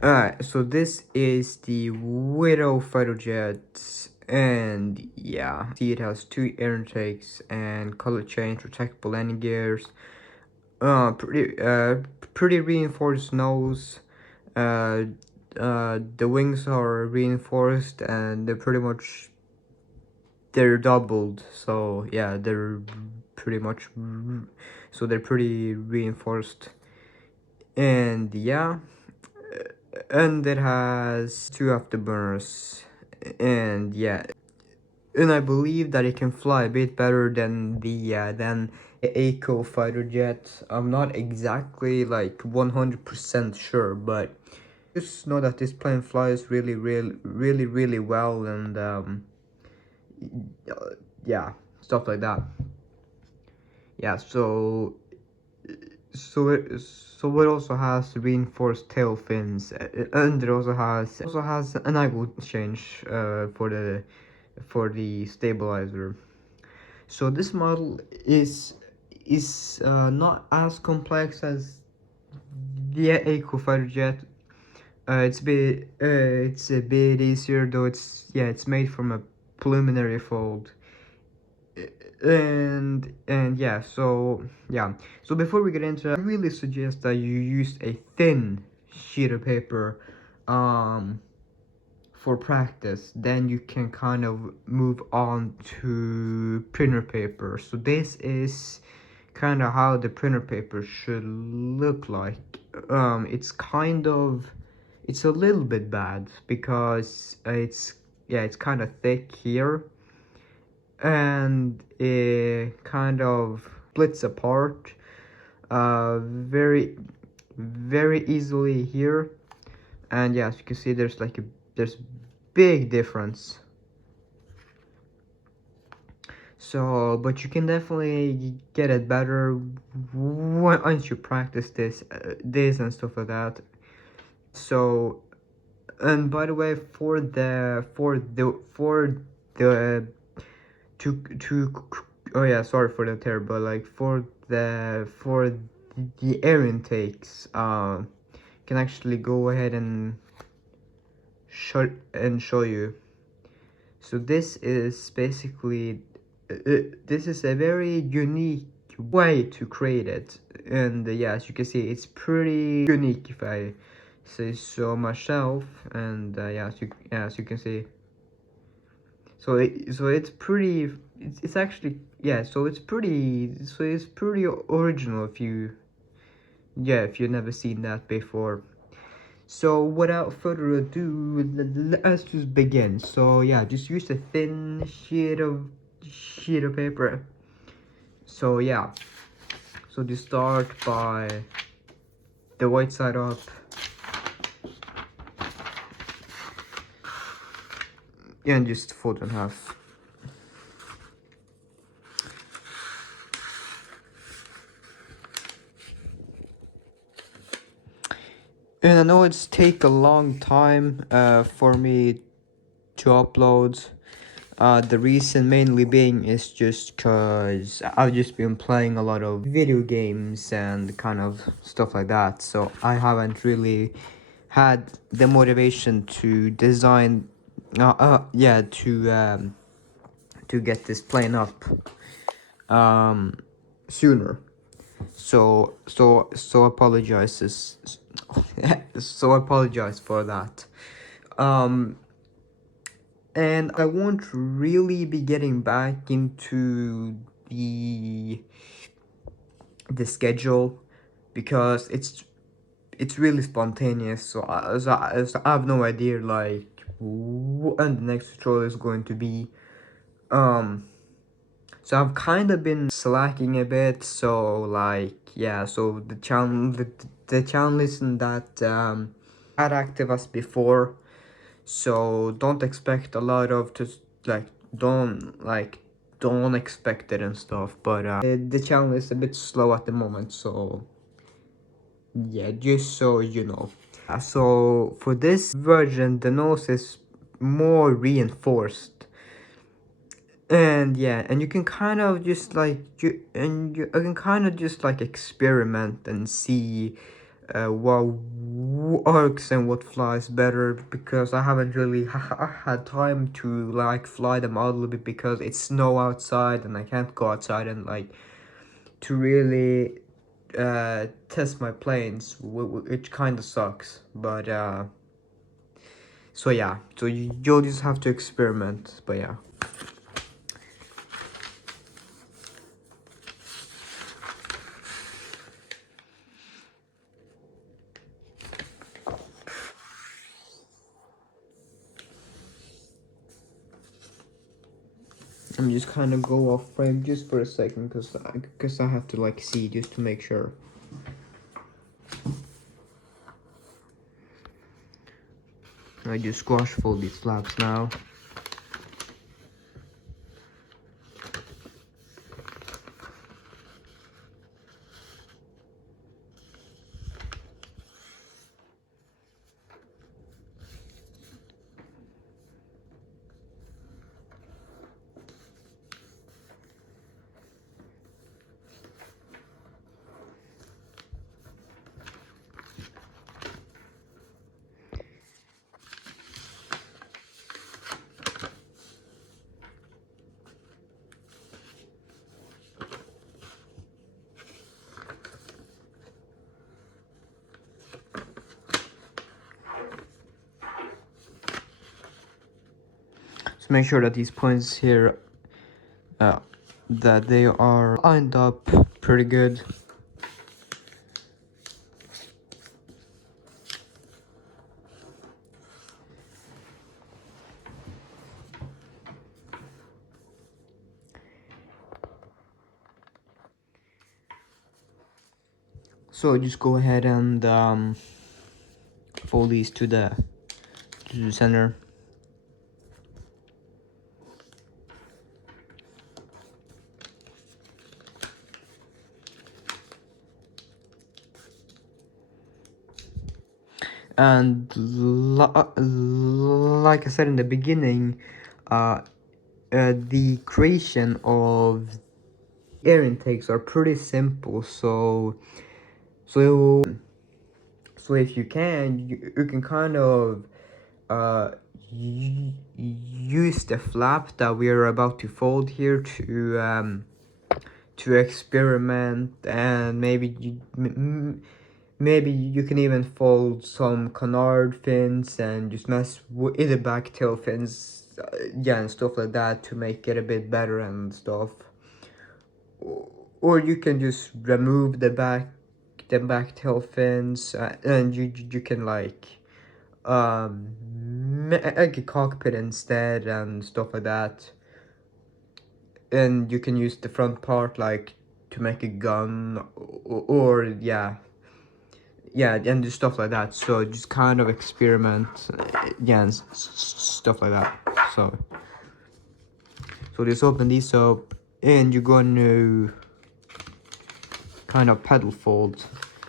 Alright, so this is the Widdo fighter jet, and yeah, see it has two air intakes and color change, retractable landing gears, pretty reinforced nose, uh, the wings are reinforced and they're doubled, so yeah, they're pretty much, so they're pretty reinforced, and yeah. And it has two afterburners, and yeah, and I believe that it can fly a bit better than the Eco fighter jet. I'm not exactly like 100% sure, but just know that this plane flies really well, and yeah, stuff like that. Yeah, so it also has reinforced tail fins, and it also has an angle change for the stabilizer. So this model is not as complex as the Eco Fighter Jet. It's a bit easier, though. It's made from a preliminary fold. And yeah, so before we get into it, I really suggest that you use a thin sheet of paper um for practice. Then you can kind of move on to printer paper. So this is kind of how the printer paper should look like. It's a little bit bad because it's kind of thick here, and it kind of splits apart very easily here. And yeah, as you can see, there's big difference. So but you can definitely get it better once you practice this and stuff like that. So, and by the way, for the to oh yeah, sorry for the term, but like for the air intakes, can actually go ahead and show you. So this is basically this is a very unique way to create it, and yeah, as you can see, it's pretty unique if I say so myself. And as you can see, it's pretty, it's actually, yeah, so it's pretty original if you've never seen that before. So without further ado, let's just begin. So yeah, just use a thin sheet of paper. So yeah, so just start by the white side up, and just fold in half. And I know it's take a long time for me to upload. The reason mainly being is just because I've just been playing a lot of video games and kind of stuff like that. So I haven't really had the motivation to design, to get this plane up sooner. So apologizes. So apologize for that. Um, and I won't really be getting back into the schedule because it's really spontaneous. So I have no idea like when the next tutorial is going to be. So I've kind of been slacking a bit. So like yeah, so the channel isn't that active as before. So don't expect a lot of just like don't expect it and stuff. But the channel is a bit slow at the moment. So yeah, just so you know. So for this version, the nose is more reinforced, and yeah, and you can kind of just like you can kind of just like experiment and see what works and what flies better, because I haven't really had time to like fly them out a little bit because it's snow outside and I can't go outside and like to really test my planes, which kind of sucks. But so yeah, so you'll just have to experiment. But yeah. I'm just kind of go off frame just for a second because I have to like see just to make sure. I just squash fold these flaps now. So make sure that these points here, that they are lined up pretty good. So just go ahead and fold these to the center. And like I said in the beginning, the creation of air intakes are pretty simple. So if you can, you can kind of use the flap that we are about to fold here to experiment, and maybe you can even fold some canard fins and just mess with the back tail fins, yeah, and stuff like that to make it a bit better and stuff. Or you can just remove the back tail fins, and you can like make a cockpit instead and stuff like that. And you can use the front part like to make a gun, or yeah, and do stuff like that. So just kind of experiment, yeah, and stuff like that. So just open these up, and you're going to kind of pedal fold.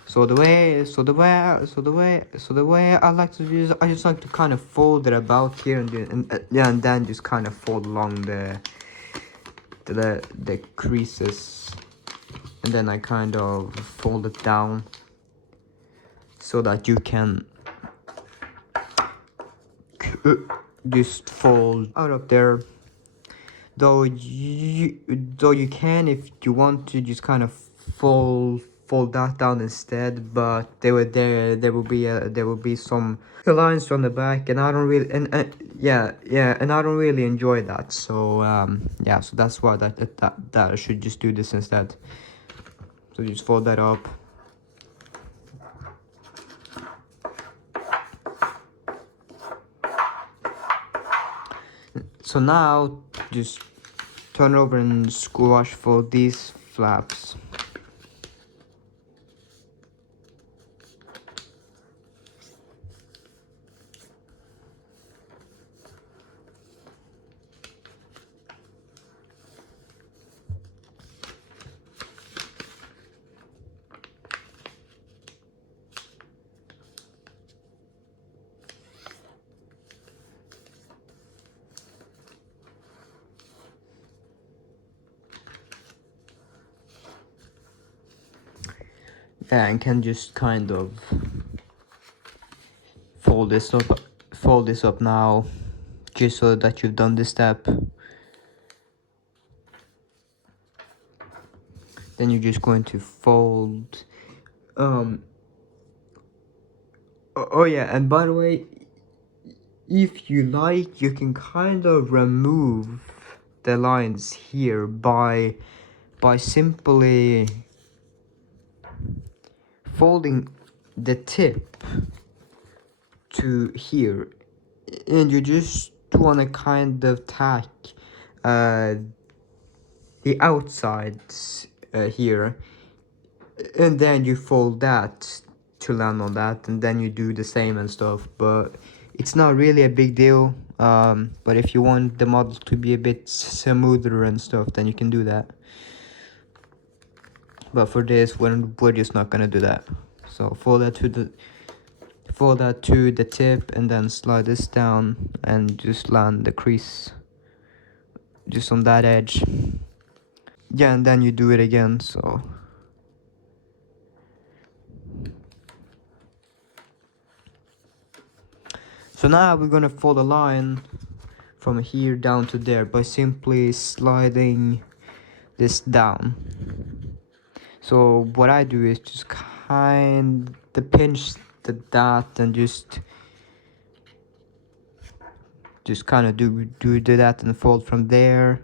So the way I like to use, I just like to kind of fold it about here and then just kind of fold along the creases, and then I kind of fold it down so that you can just fold out of there. Though you can, if you want to, just kind of fold that down instead, but there will be some lines on the back, and I don't really, and and I don't really enjoy that. So yeah, so that's why that I should just do this instead. So just fold that up. So now just turn over and squash for these flaps. and can just kind of fold this up now, just so that you've done this step. Then you're just going to fold. Oh yeah, and by the way, if you like, you can kind of remove the lines here by simply folding the tip to here, and you just want to kind of tack the outsides here, and then you fold that to land on that, and then you do the same and stuff. But it's not really a big deal. But if you want the model to be a bit smoother and stuff, then you can do that. But for this, we're just not gonna do that. So fold that to the tip, and then slide this down and just land the crease just on that edge. Yeah, and then you do it again. So now we're gonna fold a line from here down to there by simply sliding this down. So what I do is just kind of pinch the dot and just kind of do that and fold from there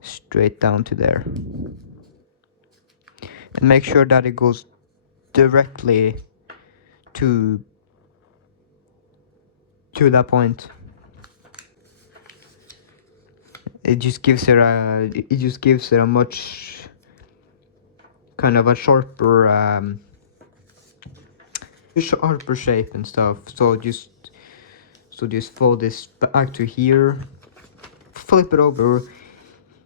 straight down to there, and make sure that it goes directly to that point. It just gives it a much kind of a sharper shape and stuff. So just fold this back to here, flip it over,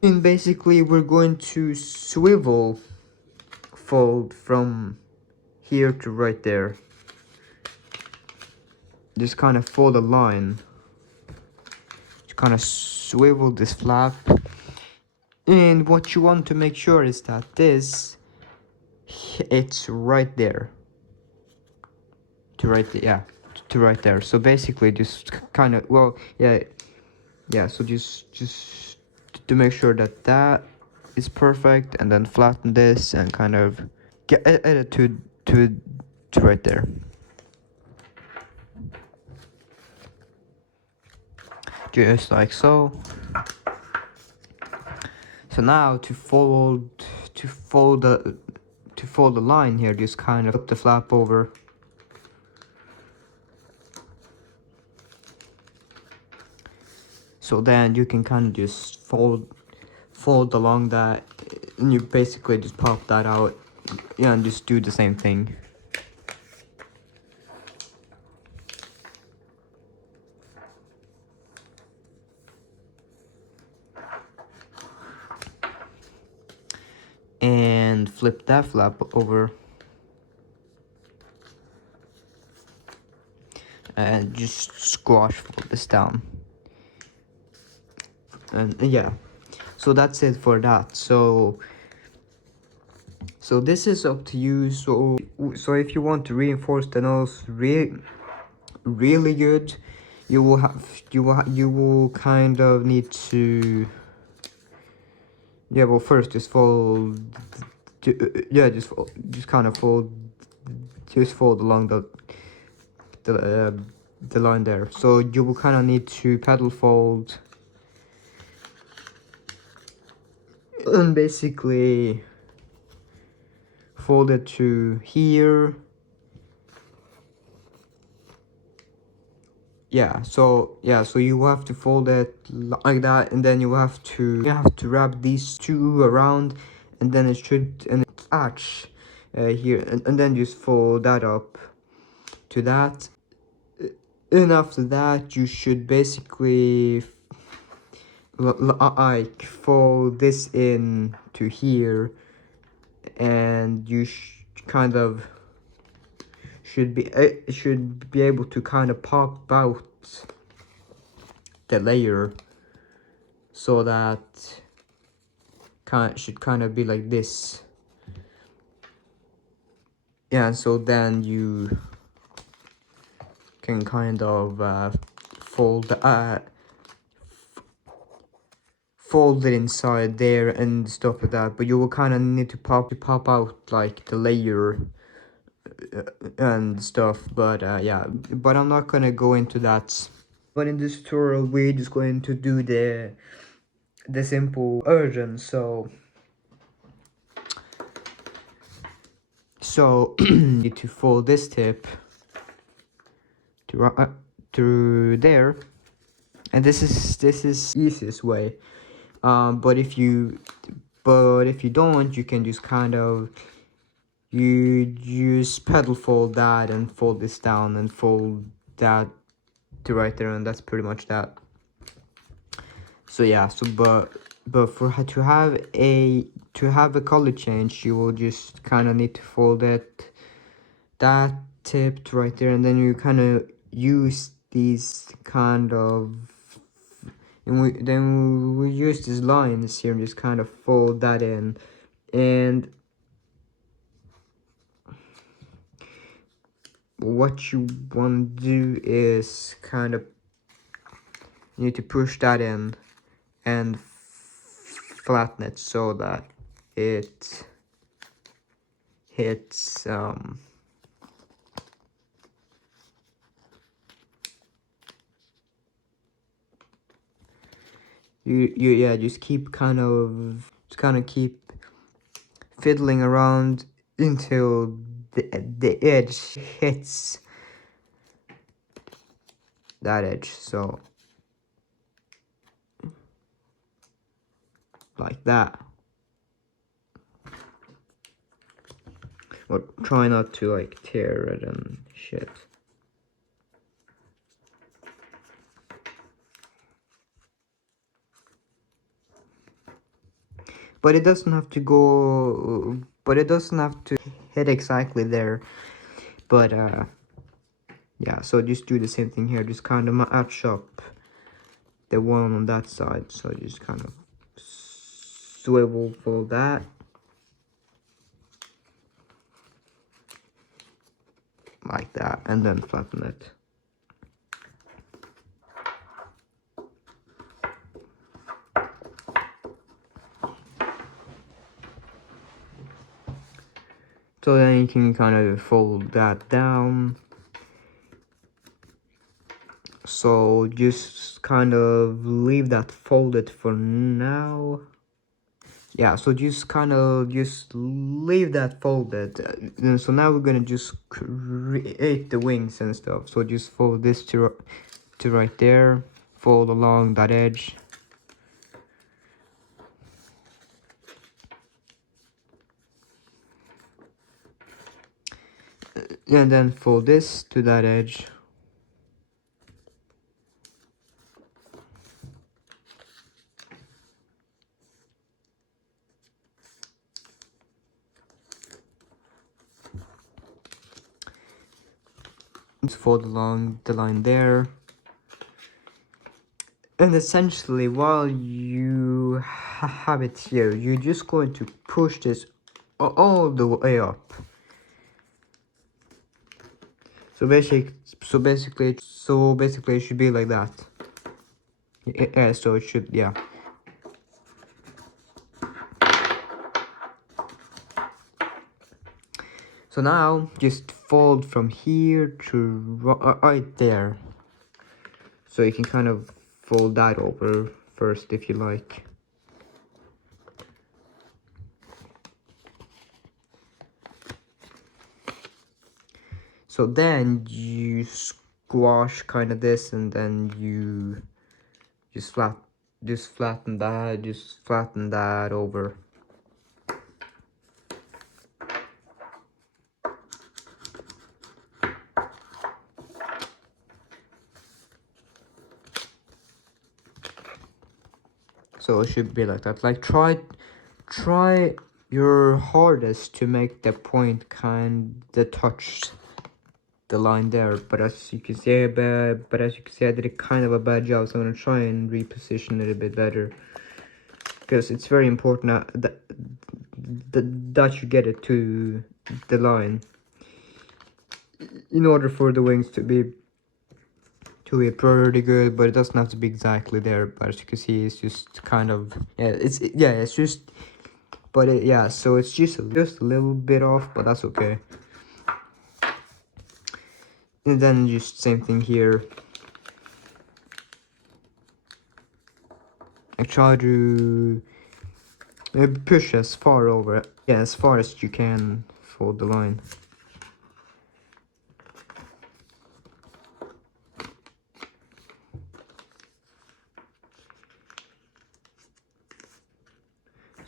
and basically we're going to swivel fold from here to right there. Just kind of fold a line, just kind of swivel this flap, and what you want to make sure is that it's right there to right there. So basically just kind of, well, yeah, so just to make sure that is perfect, and then flatten this and kind of get it to right there. Just like so. So now to fold the line here, just kind of flip the flap over. So then you can kind of just fold along that, and you basically just pop that out, yeah, and just do the same thing. And flip that flap over, and just squash fold this down. And yeah, so that's it for that. So this is up to you. So if you want to reinforce the nose really good, you will kind of need to, yeah, well, first just fold, yeah, just kind of fold, just fold along the line there. So you will kind of need to pedal fold, and basically fold it to here. So you have to fold it like that, and then you have to wrap these two around, and then it should attach here, and then just fold that up to that. And after that, you should basically like fold this in to here, and you kind of should be able to kind of pop out the layer, so that should kind of be like this. yeah, so then you can kind of fold it inside there and stuff like that, but you will kind of need to pop out like the layer and stuff. But yeah, but I'm not gonna go into that. But in this tutorial we're just going to do the simple version. So need to fold this tip to there, and this is easiest way. But if you don't, you can just kind of just pedal fold that and fold this down and fold that to right there, and that's pretty much that. So yeah, so but for to have a color change, you will just kind of need to fold that tip to right there, and then you kind of use these kind of, and then we use these lines here and just kind of fold that in. And what you want to do is kind of, you need to push that in and flatten it so that it hits yeah, just keep fiddling around until the edge hits that edge, so like that. But try not to like tear it and shit. But it doesn't have to go, but it doesn't have to hit exactly there. But yeah, so just do the same thing here, just kind of match up the one on that side. So just kind of swivel for that, like that, and then flatten it. So then you can kind of fold that down. So just kind of leave that folded for now. Yeah, so just kind of just leave that folded. So now we're gonna just create the wings and stuff. So just fold this to right there, fold along that edge. And then fold this to that edge. Just fold along the line there. And essentially, while you have it here, you're just going to push this all the way up. So basically it should be like that. Yeah, so it should, yeah. So now just fold from here to right there. So you can kind of fold that over first if you like. So then you squash kind of this, and then you just flatten that over. So it should be like that. Like try your hardest to make the point kind of touch the line there, but as you can see, I did a kind of a bad job, so I'm gonna try and reposition it a bit better, because it's very important that you get it to the line. in order for the wings to be pretty good, but it doesn't have to be exactly there. But as you can see, it's just kind of, it's just, but yeah, so it's just a little bit off, but that's okay. And then just same thing here. I try to push as far over, yeah, as far as you can for the line.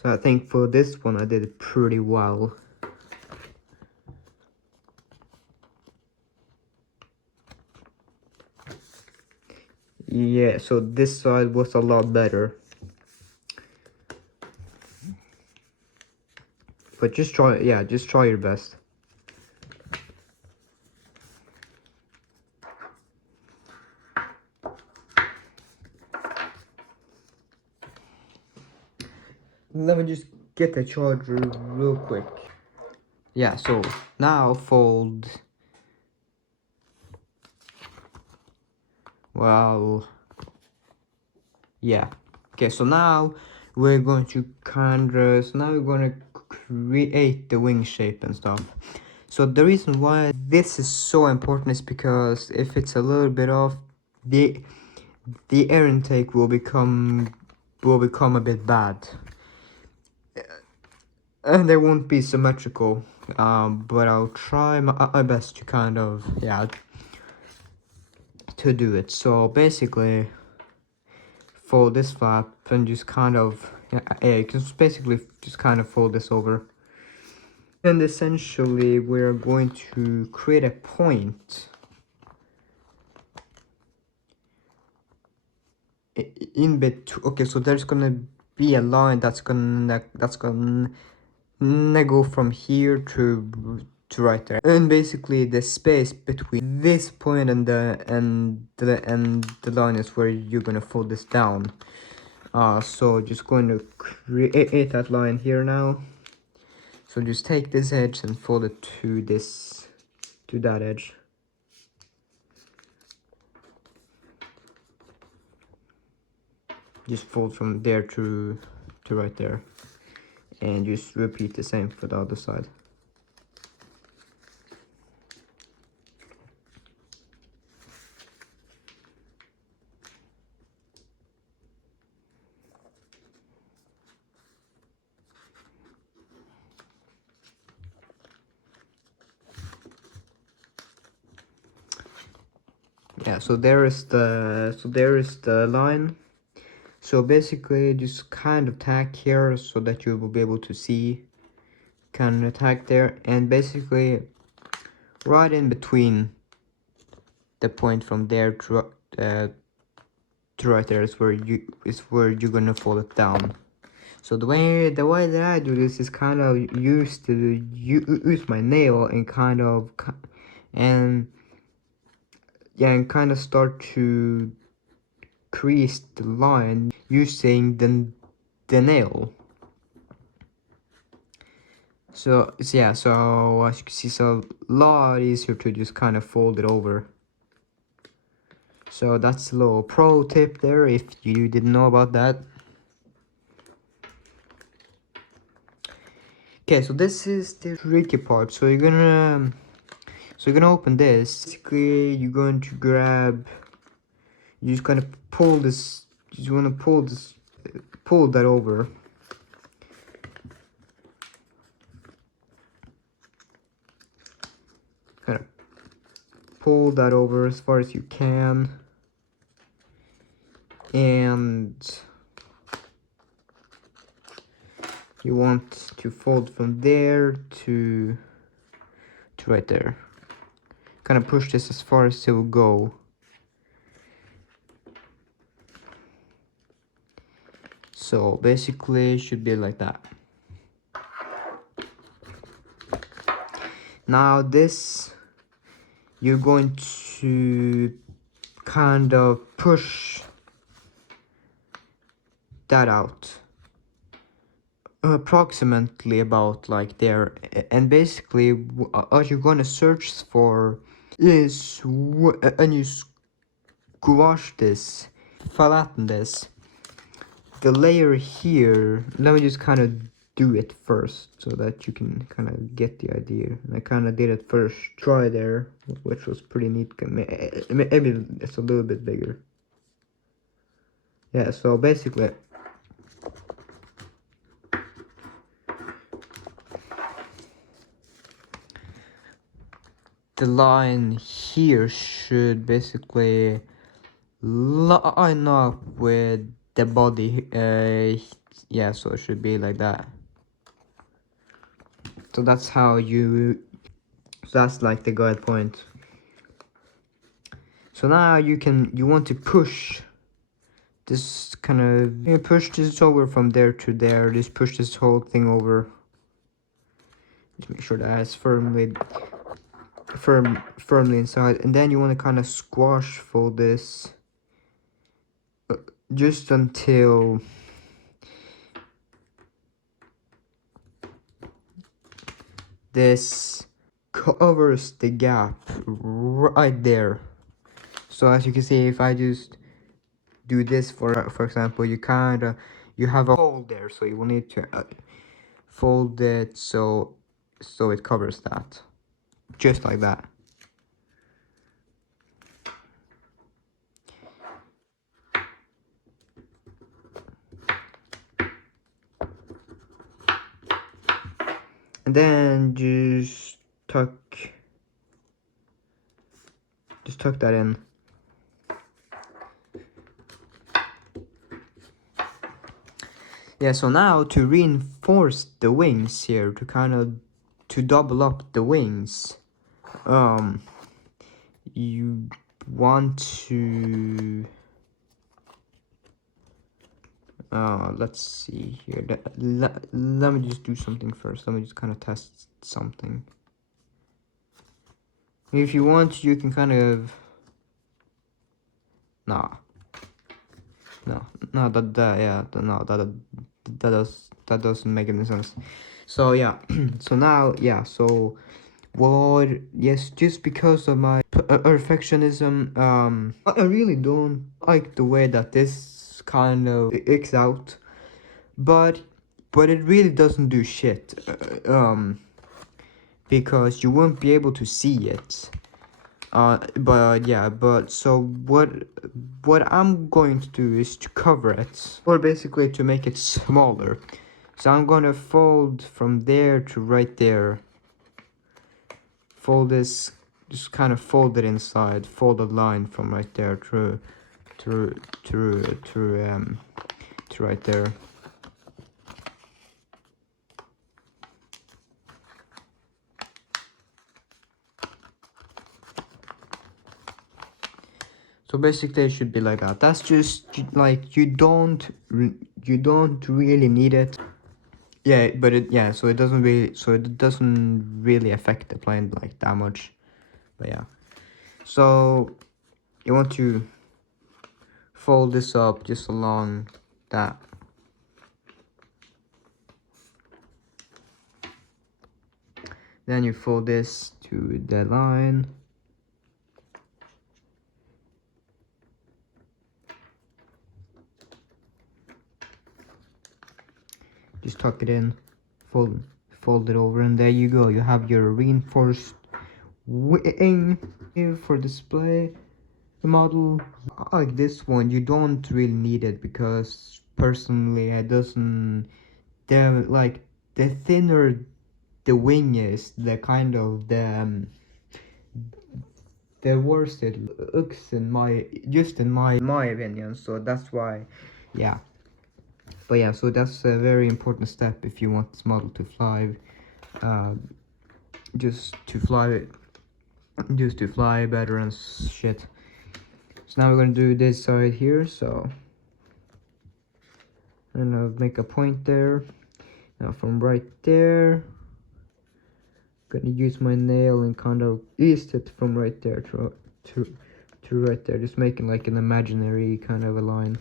So I think for this one I did it pretty well. Yeah, so this side was a lot better. But just try, yeah, just try your best. Let me just get the charger real quick. Yeah, so now fold. Well, yeah. Okay, so now we're going to now we're going to create the wing shape and stuff. So the reason why this is so important is because if it's a little bit off, the air intake will become a bit bad. And they won't be symmetrical, but I'll try my best to kind of, yeah, to do it. So basically, fold this flap and just kind of, yeah, you can basically just kind of fold this over. And essentially, we're going to create a point in between. Okay, so there's gonna be a line that's gonna go from here to right there, and basically the space between this point and the line is where you're gonna fold this down. So just going to create that line here now. So just take this edge and fold it to that edge. Just fold from there to right there, and just repeat the same for the other side. Yeah, so there is the line. So basically just kind of tack here so that you will be able to see, kind of tack there, and basically right in between the point from there to right there is where you're gonna fold it down. So the way that I do this is kind of use my nail and kind of and yeah, and kind of start to crease the line using the nail. So yeah, so as you can see, it's a lot easier to just kind of fold it over. So that's a little pro tip there if you didn't know about that. Okay, so this is the tricky part. So you're gonna open this. Basically, you're going to grab. You're just gonna pull this. You wanna pull that over. Kind of pull that over as far as you can, and you want to fold from there to right there. Kind of push this as far as it will go. So basically it should be like that. Now this, you're going to kind of push that out. approximately about like there. And basically what you're gonna search for is and you squash this, flatten this, the layer here. Let me just kind of do it first so that you can kind of get the idea. And I kind of did it first try there, which was pretty neat. Maybe it's a little bit bigger. Yeah, so basically the line here should basically line up with the body. Yeah, so it should be like that. So that's how you, so that's like the guide point. So now you want to push this kind of, you push this over from there to there. Just push this whole thing over to make sure that it's firmly inside. And then you want to kind of squash fold this just until this covers the gap right there. So as you can see, if I just do this for example, you have a hole there, so you will need to fold it so it covers that, just like that. And then just tuck that in. Yeah, so now to reinforce the wings here, to kind of double up the wings, you want to let's see here. Let me just do something first. Let me just kind of test something. If you want, you can kind of no, that doesn't make any sense. So yeah, so now yeah, so what? Yes, just because of my perfectionism, I really don't like the way that this kind of icks out, but it really doesn't do shit, because you won't be able to see it. But yeah, but so what I'm going to do is to cover it, or basically to make it smaller. So I'm gonna fold from there to right there. Fold this, just kind of fold it inside. Fold a line from right there to right there. So basically it should be like that. That's just like you don't really need it. Yeah, but so it doesn't really affect the plane like that much. But yeah. So you want to fold this up just along that. Then you fold this to the line. Just tuck it in, fold it over, and there you go. You have your reinforced wing for display. The model like this one, you don't really need it because personally, it doesn't. The thinner the wing is, the kind of the worse it looks in my opinion. So that's why, yeah. But yeah, so that's a very important step if you want this model to fly, just to fly better and shit. So now we're gonna do this side here. So I'm gonna make a point there. Now from right there, gonna use my nail and kind of ease it from right there to right there, just making like an imaginary kind of a line.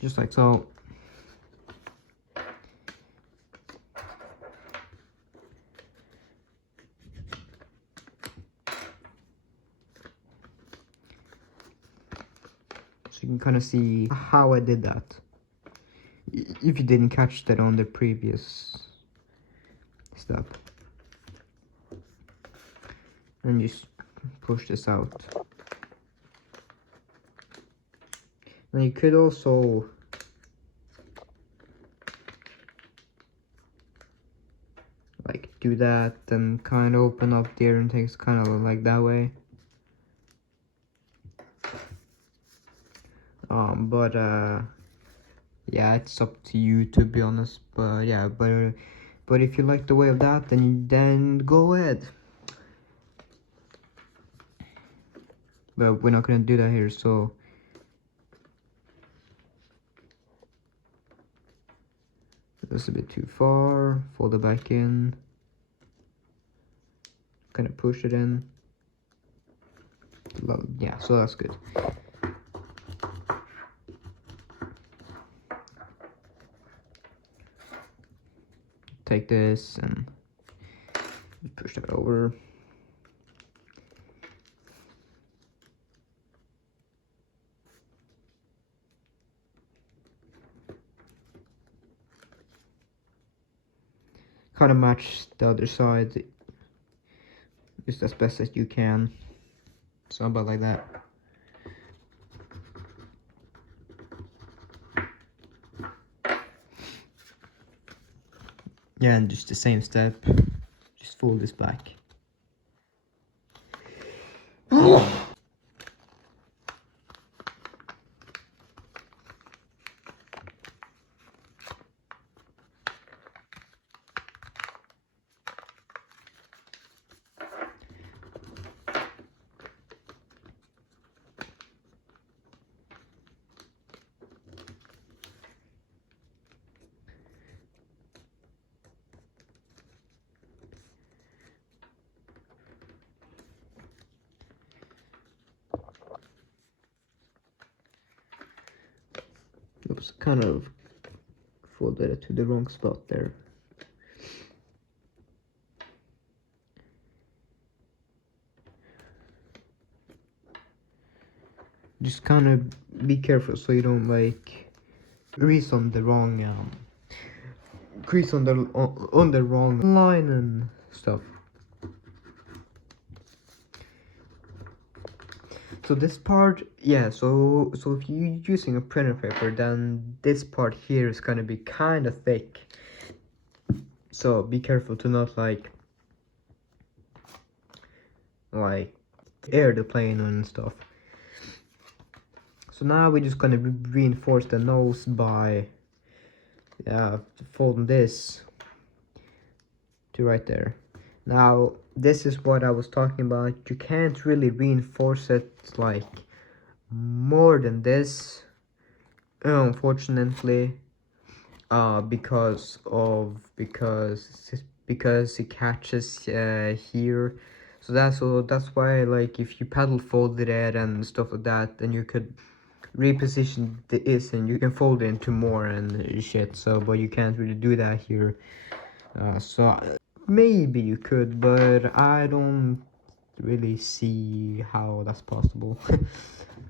just like so. So you can kind of see how I did that, if you didn't catch that on the previous step. And just push this out. And you could also like do that and kind of open up there and things kind of like that way. But yeah, it's up to you, to be honest. But yeah, but if you like the way of that, then go ahead. But we're not gonna do that here, so that's a bit too far. Fold it back in. Kind of push it in. Yeah, so that's good. Take this and push that over. Kind of match the other side just as best as you can. So about like that. Yeah, and just the same step. Just fold this back. Oops, kind of folded it to the wrong spot there. Just kind of be careful so you don't like crease on the wrong crease on the wrong line and stuff. So this part, yeah, so if you're using a printer paper, then this part here is gonna be kind of thick. So be careful to not like air the plane and stuff. So now we're just gonna reinforce the nose by folding this to right there. Now this is what I was talking about. You can't really reinforce it like more than this, unfortunately, because it catches here. So that's why, like, if you paddle folded it and stuff like that, then you could reposition this and you can fold it into more and shit. So but you can't really do that here. So maybe you could, but I don't really see how that's possible.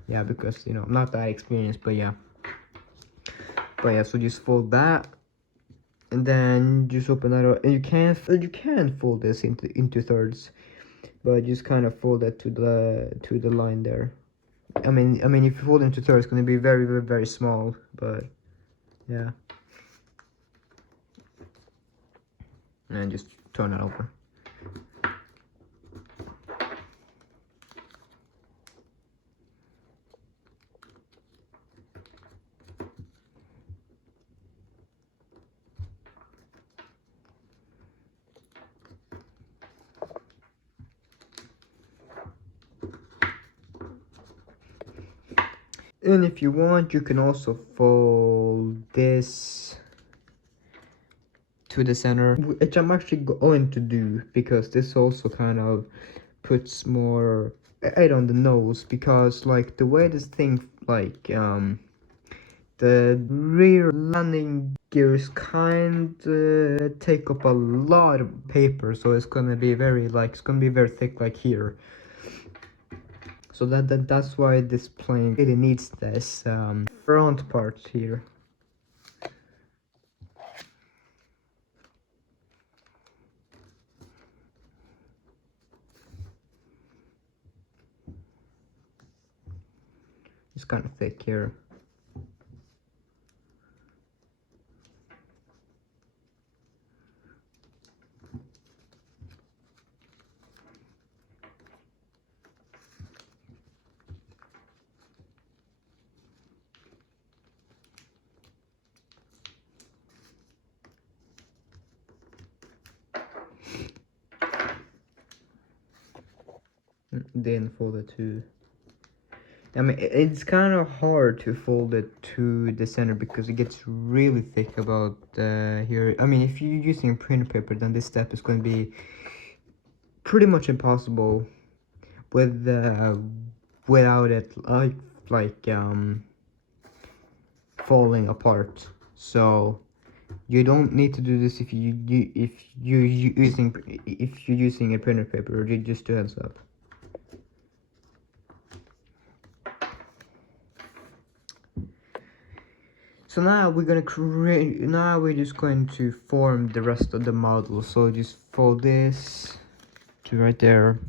Yeah, because you know I'm not that experienced, but yeah. So just fold that, and then just open that up, and you can fold this into thirds, but just kind of fold it to the line there. I mean if you fold into thirds, it's gonna be very, very, very small, but yeah. And just turn it over. And if you want, you can also fold this to the center, which I'm actually going to do, because this also kind of puts more height on the nose, because like the way this thing like the rear landing gears take up a lot of paper, so it's gonna be very thick like here. So that's why this plane really needs this front part here. It's kind of thick here. Then fold it to. I mean, it's kind of hard to fold it to the center because it gets really thick about here. I mean, if you're using printer paper, then this step is going to be pretty much impossible with without it falling apart. So you don't need to do this if you're using a printer paper. Or just a heads up. So now we're gonna create. Now we're just going to form the rest of the model. So just fold this to right there.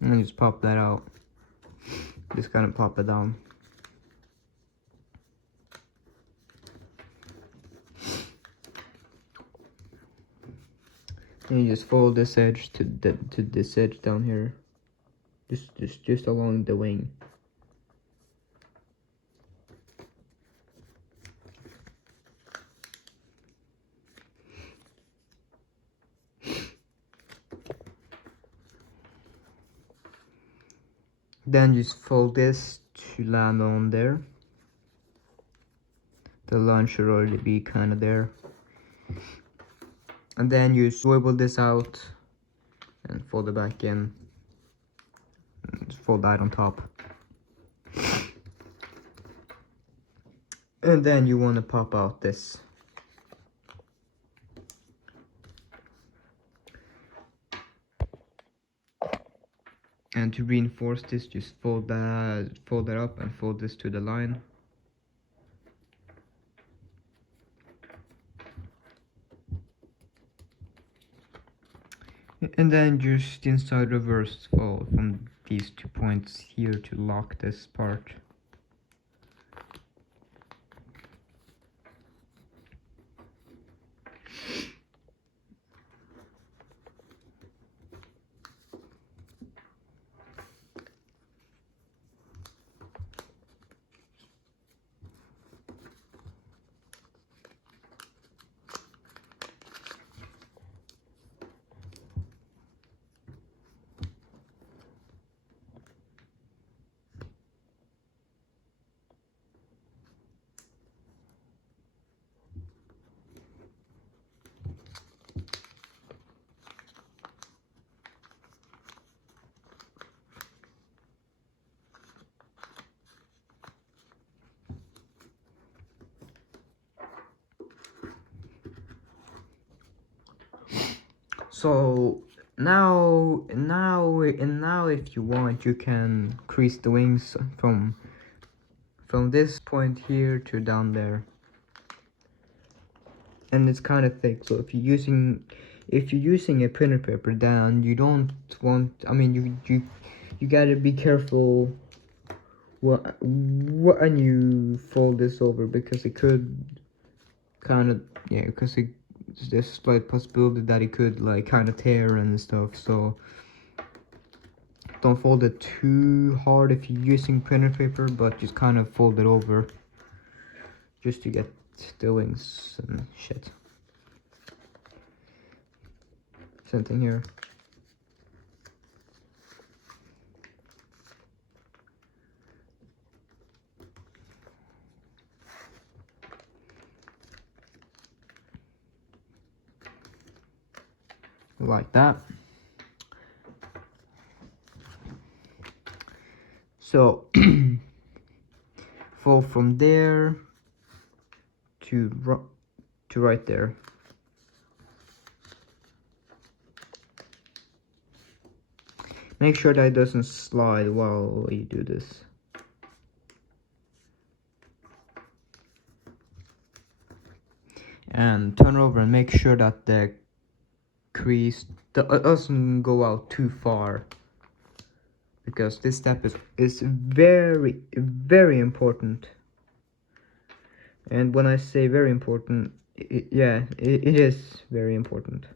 And then just pop that out. Just kind of pop it down. And you just fold this edge to this edge down here. Just along the wing. Then just fold this to land on there. The line should already be kind of there. And then you swivel this out and fold it back in. And fold that on top. And then you want to pop out this. And to reinforce this, just fold that up and fold this to the line. And then just inside reverse fold from these 2 points here to lock this part. So now if you want, you can crease the wings from this point here to down there. And it's kind of thick, so if you're using a printer paper, then you don't want, I mean, you gotta be careful when you fold this over, because it could kind of, yeah, because there's a slight possibility that it could like kind of tear and stuff. So don't fold it too hard if you're using printer paper, but just kind of fold it over just to get the wings and shit. Same thing here. Like that. So fold from there to right there. Make sure that it doesn't slide while you do this. And turn over and make sure that the crease doesn't go out too far, because this step is very, very important. And when I say very important, it is very important.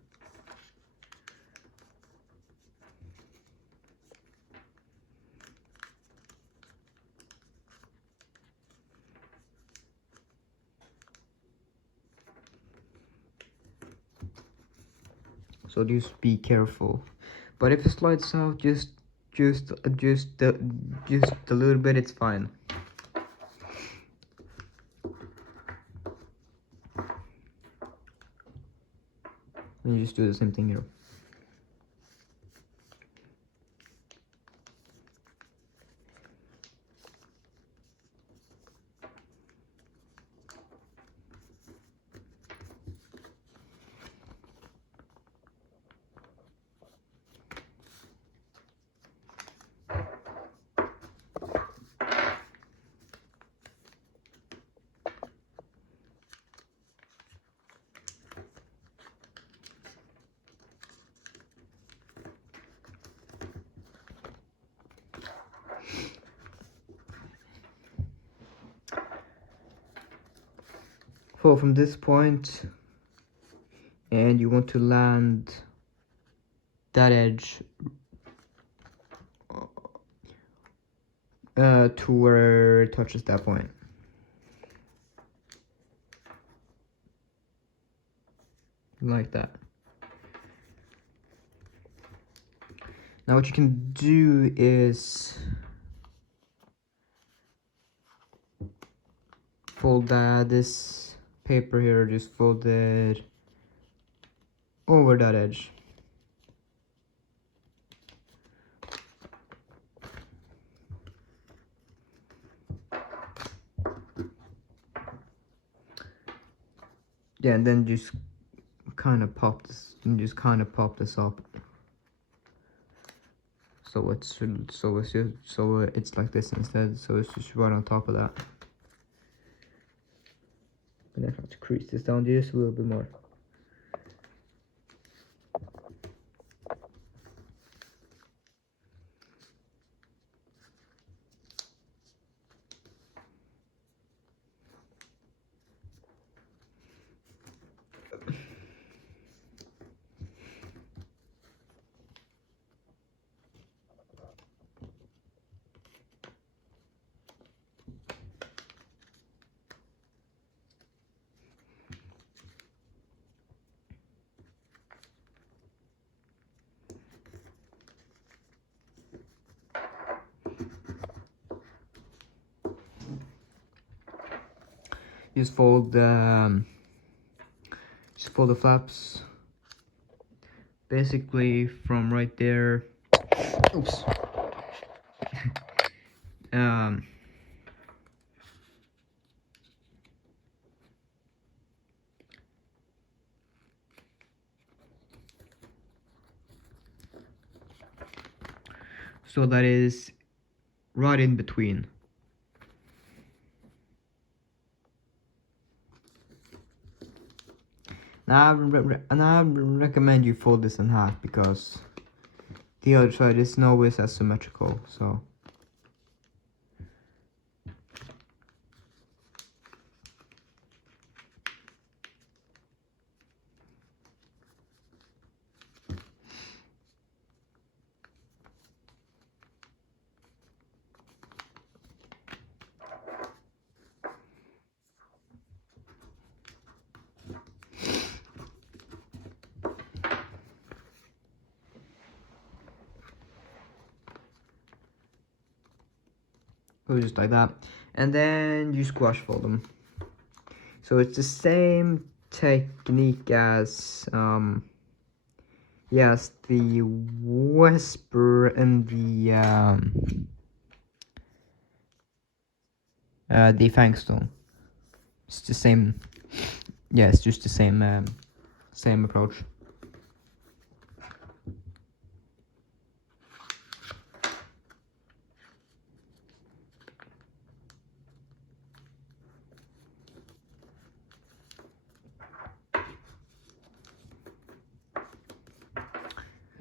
So just be careful. But if it slides out just a little bit, it's fine. And you just do the same thing here. So from this point, and you want to land that edge to where it touches that point. Like that. Now what you can do is fold this paper here, just fold it over that edge. Yeah, and then just kind of pop this up. So it's like this instead. So it's just right on top of that. And I have to crease this down just a little bit more. Just fold the flaps basically from right there. Oops. So that is right in between. Now I recommend you fold this in half, because the other side is not always as symmetrical. So So just like that, and then you squash fold them. So it's the same technique as yes, the whisper and the fangstone. It's the same. Yeah, it's just the same approach.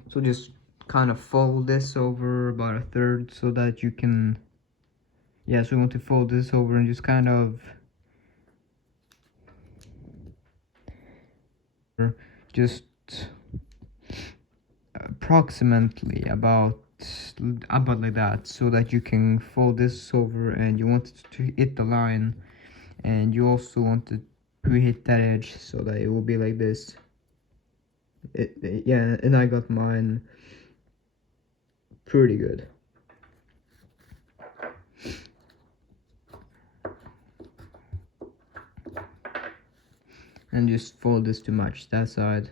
So just kind of fold this over about a third so that you can, yeah, so we want to fold this over and just kind of just approximately about like that, so that you can fold this over, and you want it to hit the line, and you also want it to hit that edge so that it will be like this. Yeah, and I got mine pretty good. And just fold this to match that side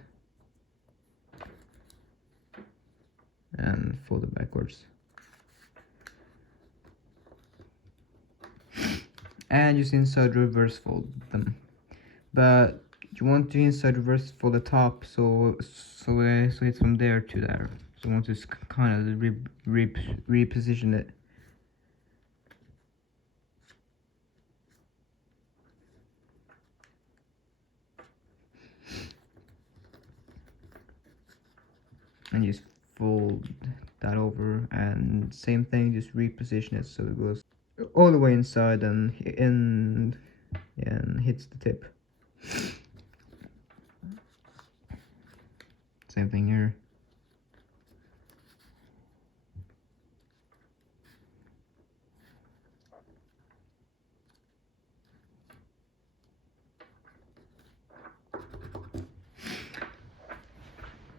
and fold it backwards, and just inside reverse fold them, but you want to inside reverse for the top, so it's from there to there. So you want to kind of reposition it. And just fold that over, and same thing, just reposition it so it goes all the way inside and hits the tip. Same thing here.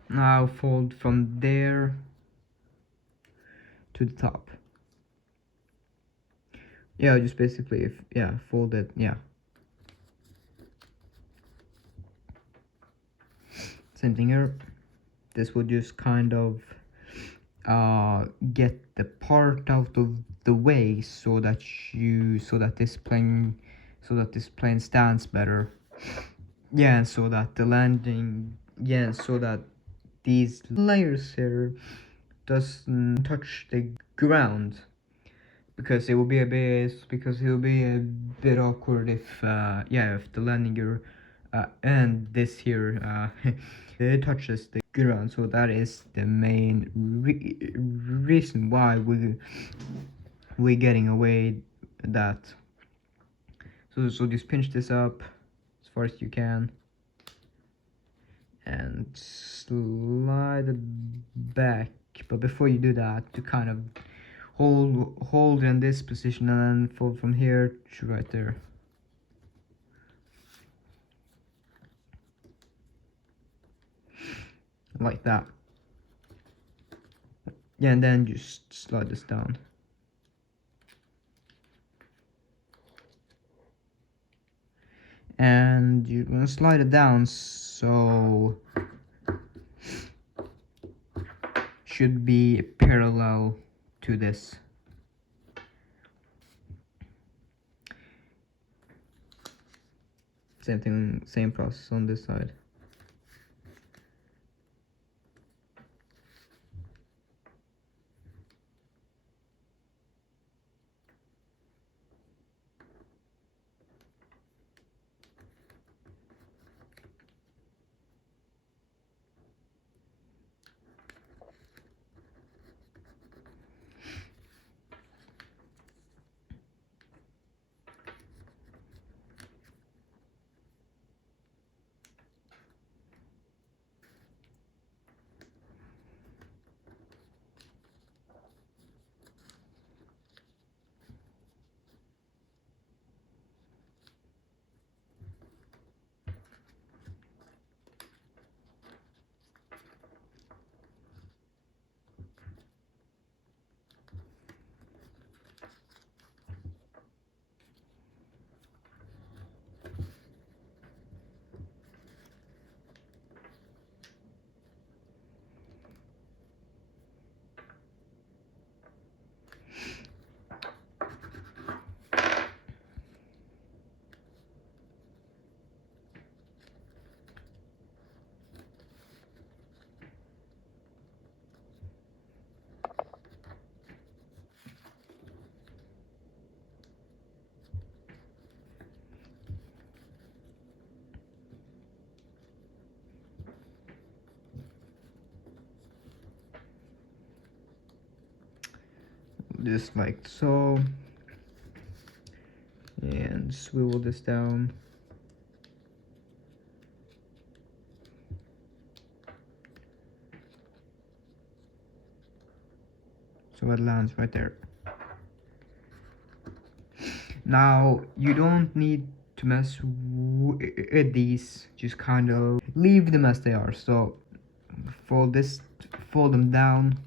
Now fold from there to the top. Yeah, just basically, fold it, yeah. Same thing here. This will just kind of get the part out of the way so that this plane stands better. Yeah, and so that the landing, yeah, so that these layers here doesn't touch the ground, because it will be a bit awkward if if the landing gear and this here it touches the ground. So that is the main reason why we're getting away that. So just pinch this up as far as you can and slide it back, but before you do that, to kind of hold in this position and then fold from here to right there, like that. Yeah, and then just slide this down. And you're gonna slide it down, so should be parallel to this. Same thing, same process on this side. just like so, and swivel this down. So it lands right there. Now you don't need to mess with these, just kind of leave them as they are. So fold them down,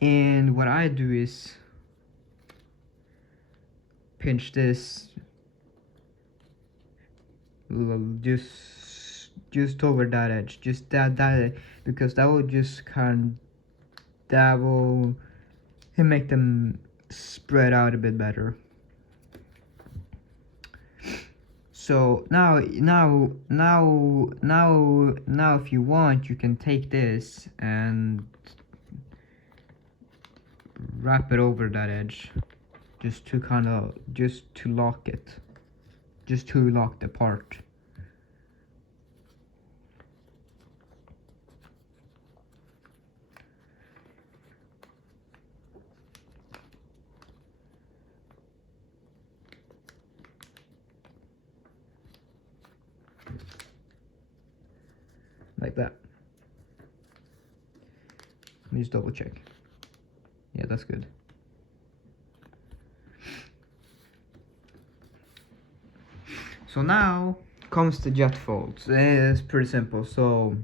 and what I do is pinch this just over that edge, just that because that will just that will make them spread out a bit better. So now if you want, you can take this and wrap it over that edge, just to lock it, just to lock the part. Like that. Let me just double check. Yeah, that's good. So now comes the jet folds. It's pretty simple. So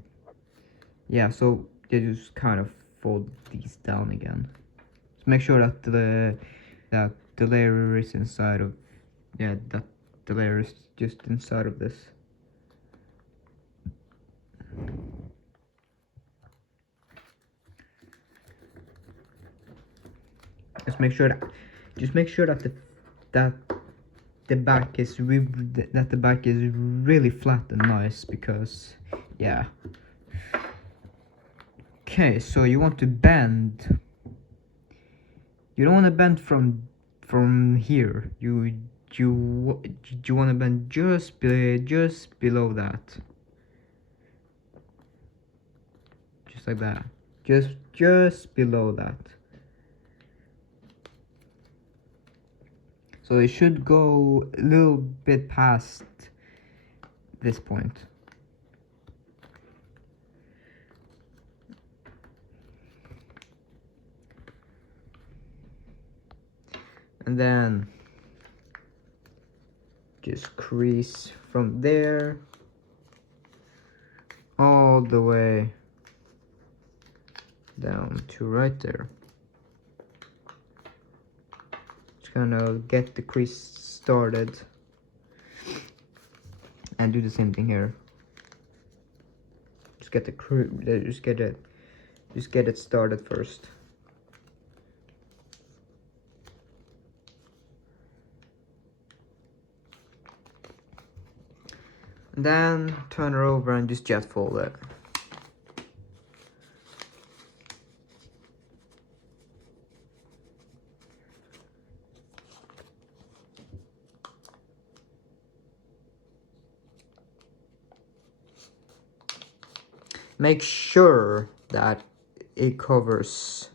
yeah, so you just kind of fold these down again. So make sure that the layer is inside of, yeah, that the layer is just inside of this. Just make sure that the back is really flat and nice, because yeah. Okay, so you want to bend. You don't want to bend from here. You want to bend just below that, just like that, just below that. So it should go a little bit past this point. And then just crease from there all the way down to right there. Just kind of get the crease started, and do the same thing here. Just get it started first. Then turn her over and just jet fold it. Make sure that it covers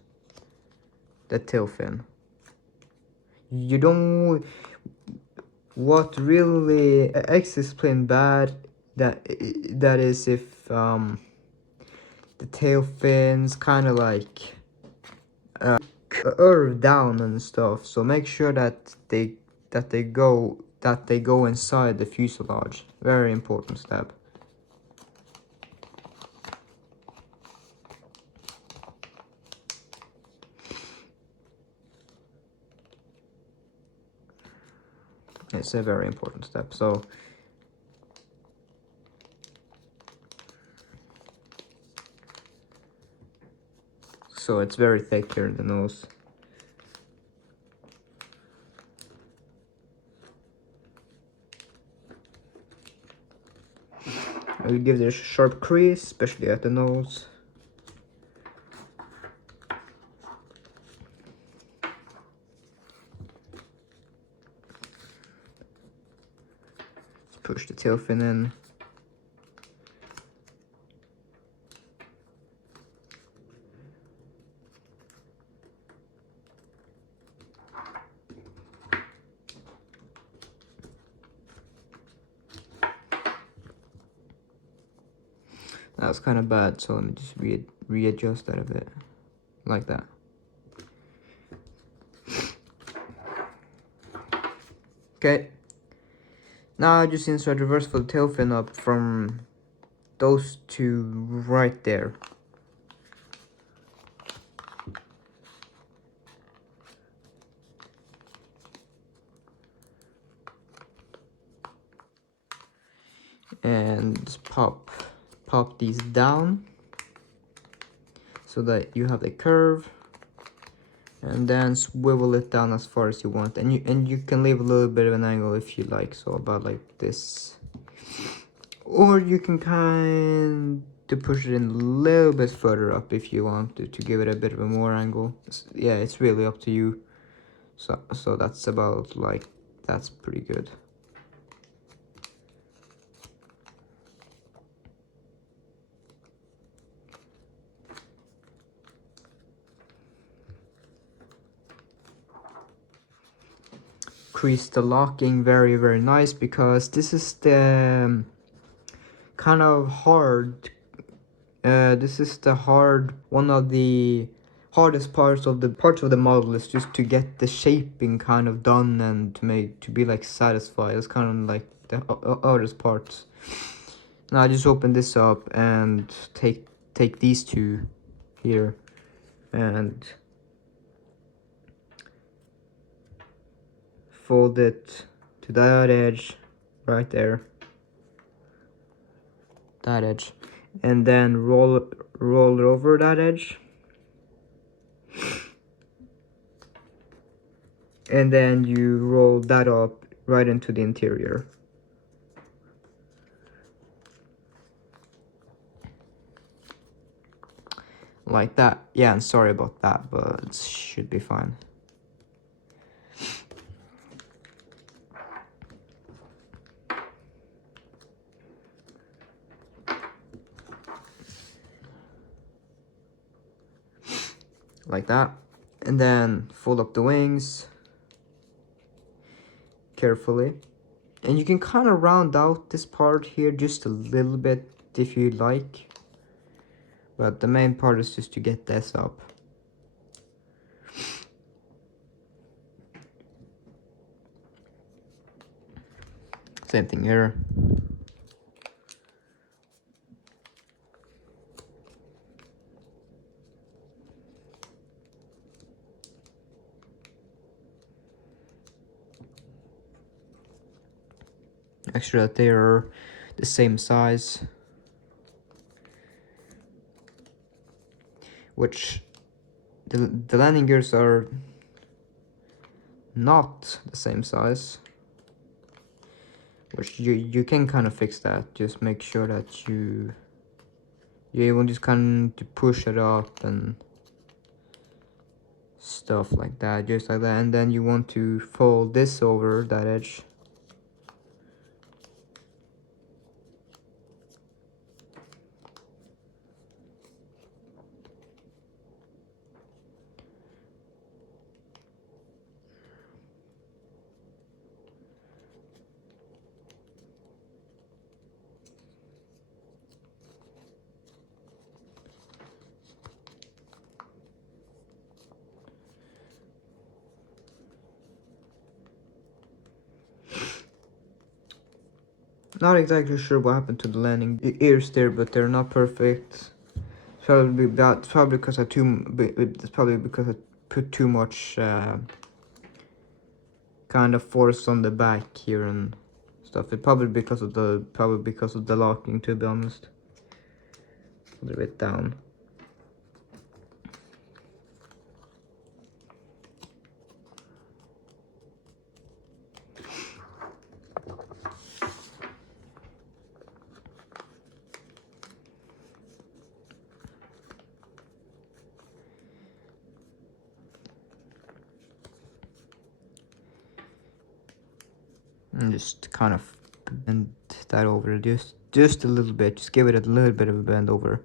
the tail fin. You don't. What really explain bad that is if the tail fins kind of like curve down and stuff. So make sure that they go inside the fuselage. Very important step. It's a very important step. So it's very thick here in the nose. I will give this a sharp crease, especially at the nose. Let's push the tail fin in. That was kind of bad, so let me just readjust that a bit, like that. Okay. Now I just insert reversible tail fin up from those two right there. And just pop these down so that you have the curve, and then swivel it down as far as you want, and you can leave a little bit of an angle if you like, so about like this, or you can kind of push it in a little bit further up if you want to give it a bit of a more angle. Yeah, it's really up to you. So that's about like, that's pretty good. Increase the locking very nice, because this is the kind of hard, this is the one of the hardest parts of the model, is just to get the shaping kind of done and to be like satisfied. It's kind of like the hardest parts. Now I just open this up and take these two here and fold it to that edge right there, that edge, and then roll over that edge, and then you roll that up right into the interior. Like that. Yeah, I'm sorry about that, but it should be fine. Like that. And then fold up the wings carefully. And you can kind of round out this part here just a little bit if you like. But the main part is just to get this up. Same thing here. Make sure that they are the same size. Which the landing gears are not the same size. Which you can kind of fix that. Just make sure that you're able just kind of to push it up and stuff like that, just like that. And then you want to fold this over that edge. Not exactly sure what happened to the landing ears there, but they're not perfect. It's probably because I put too much kind of force on the back here and stuff. It's probably because of the locking, to be honest. A little bit down. And just kind of bend that over just a little bit. Just give it a little bit of a bend over.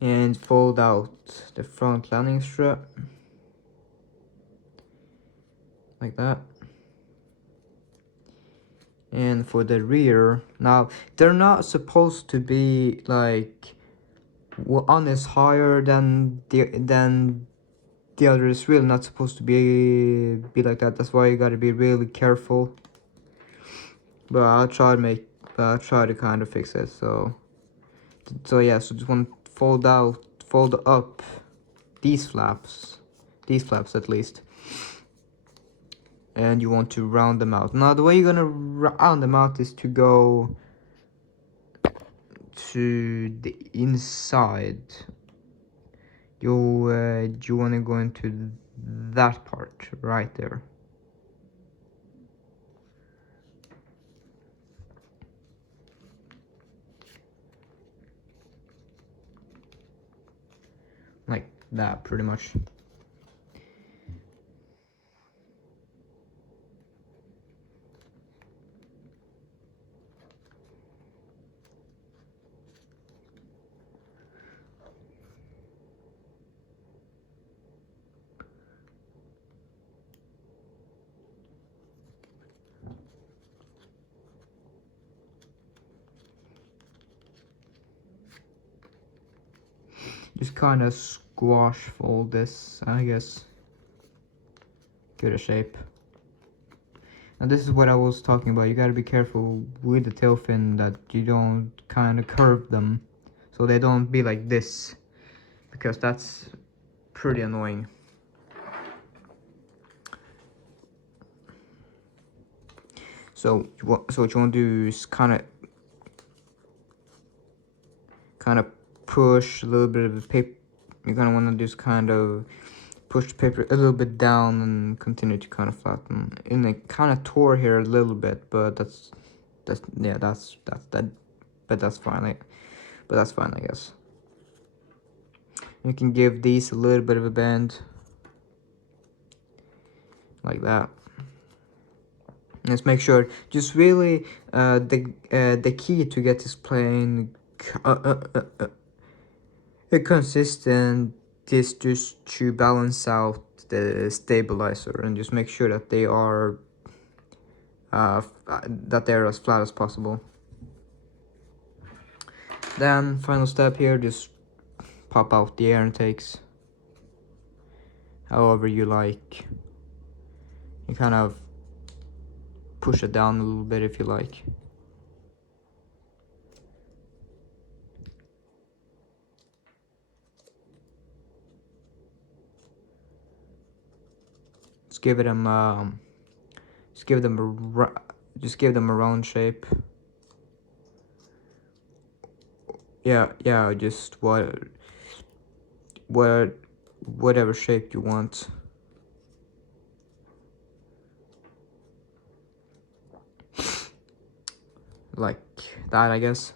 And fold out the front landing strap like that. And for the rear, now they're not supposed to be like one is higher than the other is really not supposed to be like that. That's why you gotta be really careful. But I'll try to kind of fix it. So yeah, so just want to fold up these flaps at least, and you want to round them out. Now the way you're gonna round them out is to go to the inside. You want to go into that part right there. Like that, pretty much. Just kind of squash fold this, I guess. Give it a shape. And this is what I was talking about. You gotta be careful with the tail fin that you don't kind of curve them, so they don't be like this, because that's pretty annoying. So what you want to do is kind of push a little bit of the paper. You're gonna want to just kind of push the paper a little bit down and continue to kind of flatten. And it kind of tore here a little bit, but that's but that's fine. But that's fine, I guess. You can give these a little bit of a bend, like that. Let's make sure. Just really, the key to get this plane consistent is just to balance out the stabilizer and just make sure that they are as flat as possible. Then final step here, just pop out the air intakes however you like. You kind of push it down a little bit if you like. Just give them a round shape. Yeah, just whatever shape you want. Like that, I guess.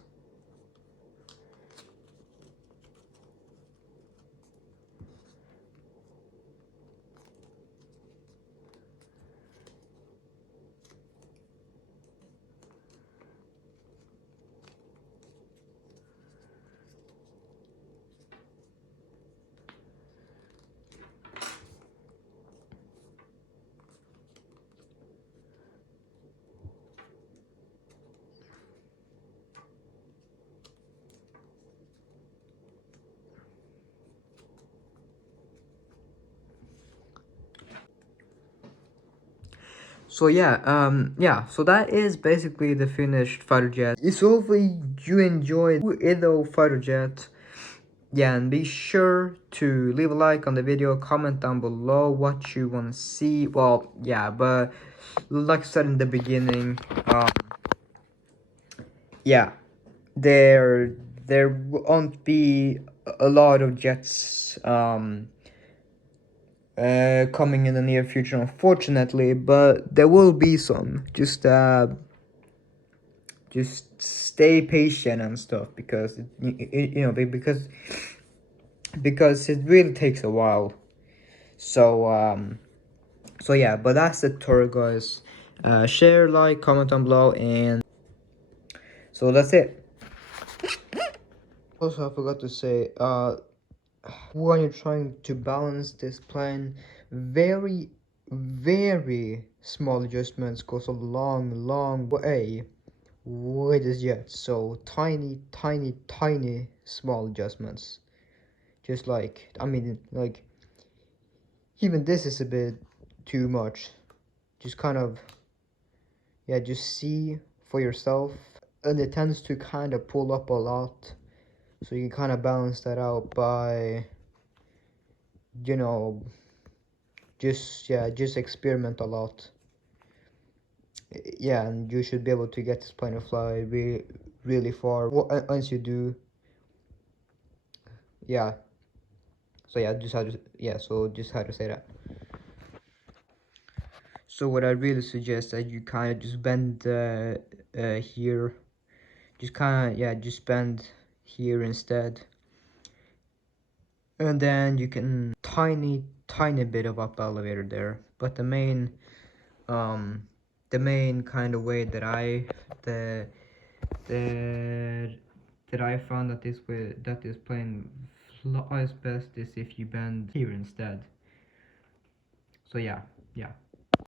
So so that is basically the finished fighter jet. So hopefully you enjoyed Widdo fighter jet. Yeah, and be sure to leave a like on the video, comment down below what you want to see. Well, yeah, but like I said in the beginning, yeah, there won't be a lot of jets coming in the near future, unfortunately, but there will be some. Just stay patient and stuff, because because it really takes a while. So yeah, but that's the tour, guys. Share, like, comment down below, and so that's it. Also, I forgot to say, when you're trying to balance this plane, very very small adjustments goes a long way with this jet. So tiny small adjustments, just like, I mean, like, even this is a bit too much. Just kind of, yeah, just see for yourself. And it tends to kind of pull up a lot, so you can kind of balance that out by, you know, just experiment a lot. Yeah, and you should be able to get this plane to fly really far once you do. Yeah, so yeah, just how to say that. So what I really suggest that you kind of just bend here, just kind of, yeah, just bend here instead, and then you can tiny bit of up elevator there. But um the main kind of way that the the that I found that this plane flies best is if you bend here instead. So yeah.